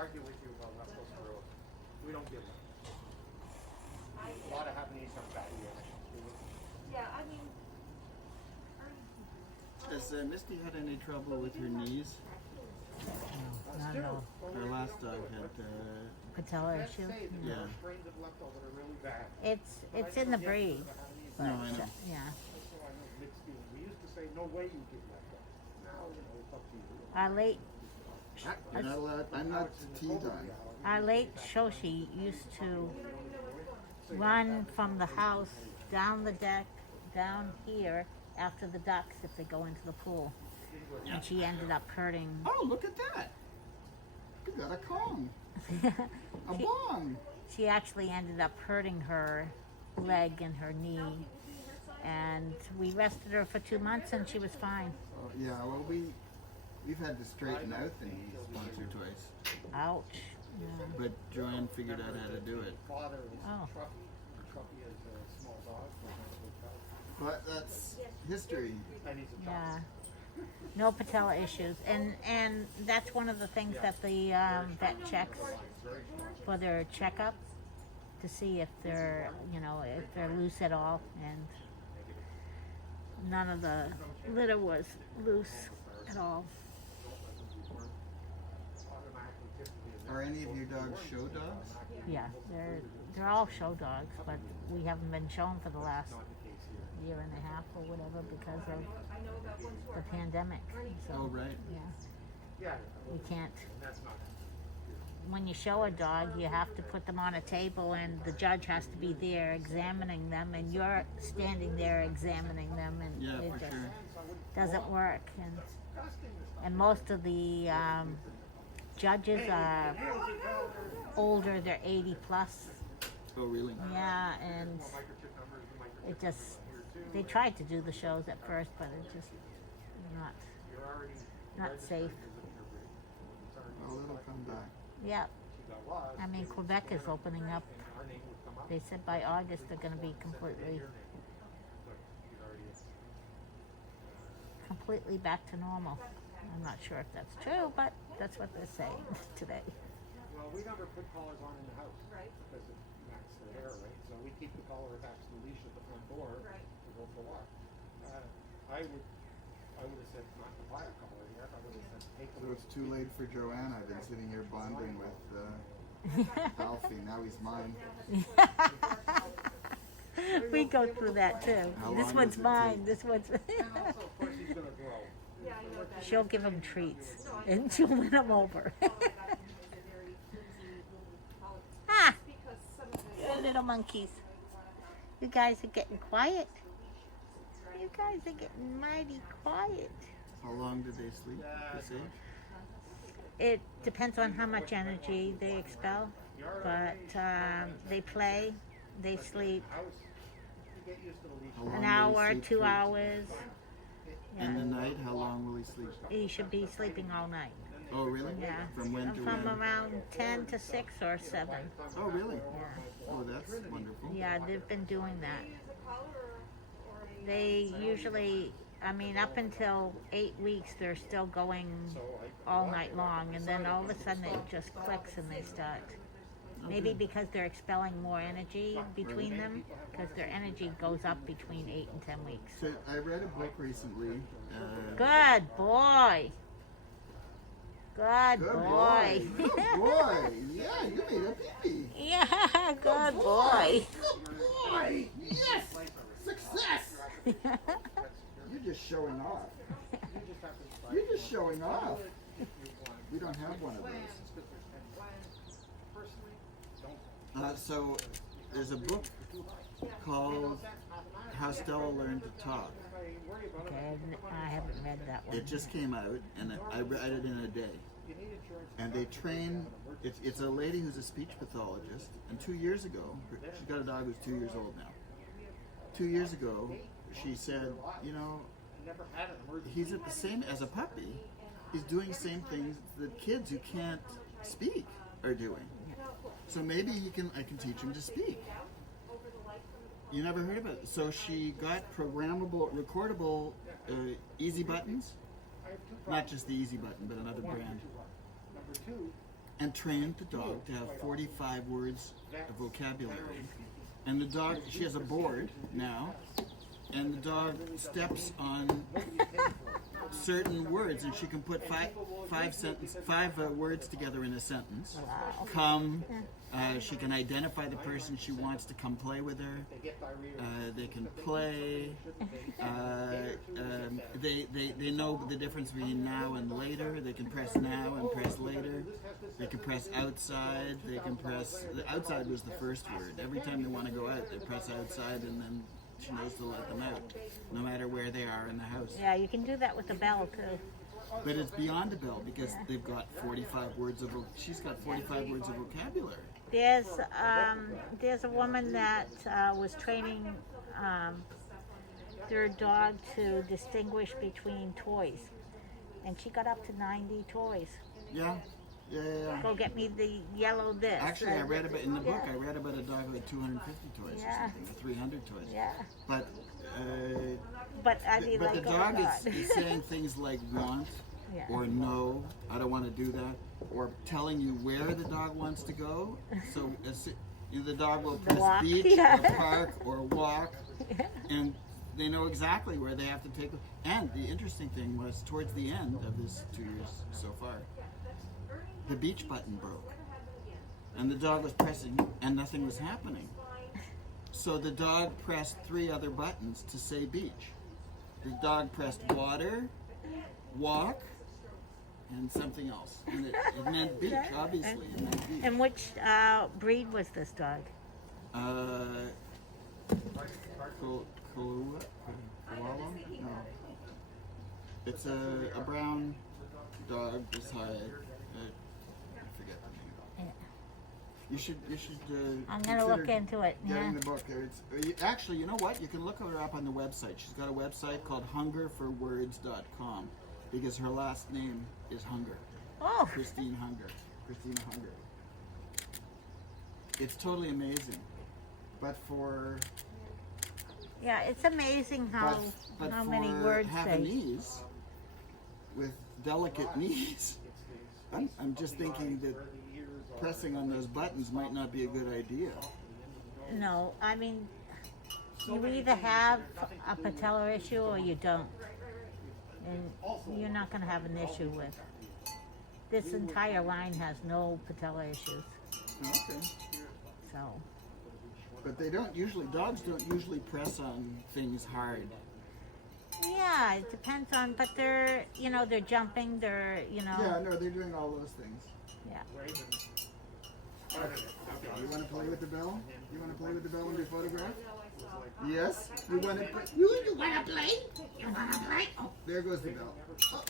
argue with you about leftovers. We don't give them. A lot of Havanese are bad here. Yeah, I mean. Has Misty had any trouble with her knees? Not at all. Our last dog had. Patella issue. Yeah. Strains of leftover that are really bad. It's in the breed. But, No, I know. yeah. We used to say, no way you give leftovers. Now, it's up to you. Our late You're not allowed. I'm not teed on. Our late Shoshi used to run from the house down the deck, down here, after the ducks if they go into the pool. Yeah. And she ended up hurting. Oh, look at that! You got a Kong. A bong. She actually ended up hurting her leg and her knee. And we rested her for 2 months and she was fine. Oh, yeah, well, we've had to straighten out the knees once or twice. Ouch. Yeah. But Joanne figured out how to do it. Father is Oh. Truffy is a small dog. But that's history. And he's a Yeah. No patella issues. And that's one of the things that the vet checks for their checkup to see if they're, if they're loose at all. And none of the litter was loose at all. Are any of your dogs show dogs? Yeah, they're all show dogs, but we haven't been shown for the last year and a half or whatever because of the pandemic. So, Oh, right. yeah, we can't. When you show a dog, you have to put them on a table and the judge has to be there examining them and you're standing there examining them and Yeah, it for just sure. doesn't work. And most of the judges are older, they're 80 plus. Oh, really? Yeah, and it just, they tried to do the shows at first, but it just not safe. Oh, it'll come back. Yeah. I mean, Quebec is opening up. They said by August they're going to be completely back to normal. I'm not sure if that's true, but that's what they're saying today. Well, we never put collars on in the house. Right. Because it knocks their hair, right? So we keep the collar attached to the leash at the front door to go for a walk. I would have said not to buy a collar here. I would have said take So it's too late for Joanne. I've been sitting here bonding with Alfie. Now he's mine. We go through that too. How This long one's does it mine. take? This one's. And also, of course, he's going to grow. She'll give him treats and she'll win him over. Ah, you little monkeys. You guys are getting quiet. You guys are getting mighty quiet. How long did they sleep? You see? It depends on how much energy they expel, but they play, they sleep You get used to the leash. How long an will he hour, sleep 2 through? hours. In the Yeah. night, how long will he sleep? He should be sleeping all night. Oh, really? Yeah. From when to From when? around 10 to 6 or 7. Oh, really? Yeah. Oh, that's wonderful. Yeah, they've been doing that. They usually, I mean, up until 8 weeks, they're still going all night long, and then all of a sudden it just clicks and they start. Maybe because they're expelling more energy between them, because their energy goes up between 8 and 10 weeks. So I read a book recently. Good boy. Good Good boy. boy. Good boy. Yeah, you made a pee-pee. Yeah, good boy. Good boy. Yes. Success. You're just showing off. You're just showing off. We don't have one of those. So there's a book called How Stella Learned to Talk. Okay, I haven't read that one. It just came out, and I read it in a day. And they train. It's a lady who's a speech pathologist, and 2 years ago, she's got a dog who's 2 years old now. 2 years ago, she said, he's at the same as a puppy. He's doing the same things that kids who can't speak are doing. So maybe I can teach him to speak. You never heard of it? So she got programmable, recordable easy buttons. Not just the easy button, but another brand. and trained the dog to have 45 words of vocabulary. And the dog, she has a board now, and the dog steps on certain words, and she can put five words together in a sentence. Wow. Come. She can identify the person she wants to come play with her. They can play. They know the difference between now and later. They can press now and press later. They can press outside. They can press. The outside was the first word. Every time they want to go out, they press outside, and then she knows to let them out, no matter where they are in the house. Yeah, you can do that with the bell too. But it's beyond a bell because they've got 45 words of. She's got 45 words of vocabulary. There's a woman that was training their dog to distinguish between toys, and she got up to 90 toys. Yeah. Go get me the yellow this. Actually, I read about in the book. I read about a dog who had 250 toys or something, or 300 toys. Yeah. But I mean, but like, the dog is saying things like want or no, I don't want to do that, or telling you where the dog wants to go. So the dog will press Walk. beach or park or walk, and they know exactly where they have to take them. And the interesting thing was, towards the end of this 2 years so far, the beach button broke, and the dog was pressing, and nothing was happening. So the dog pressed 3 other buttons to say beach. The dog pressed water, walk, and something else. And it meant beach, obviously. It meant beach. And which breed was this dog? Koala? No. It's a brown dog this high. I forget the name. You should. I'm gonna look into it. Getting the book. Actually, you know what? You can look her up on the website. She's got a website called hungerforwords.com because her last name is Hunger. Oh. Christina Hunger. It's totally amazing. But for Yeah, it's amazing how many words they. Havanese with delicate knees, I'm just thinking that pressing on those buttons might not be a good idea. No, I mean, you either have a patellar issue or you don't, and you're not going to have an issue with. This entire line has no patellar issues, Okay. so. But dogs don't usually press on things hard. Yeah, it depends on, but they're jumping, Yeah, no, they're doing all those things. Yeah. You want to play with the bell? You want to play with the bell and be photographed? Yes? You want to play? You want to play? You want to play? Oh, there goes the bell. Oh.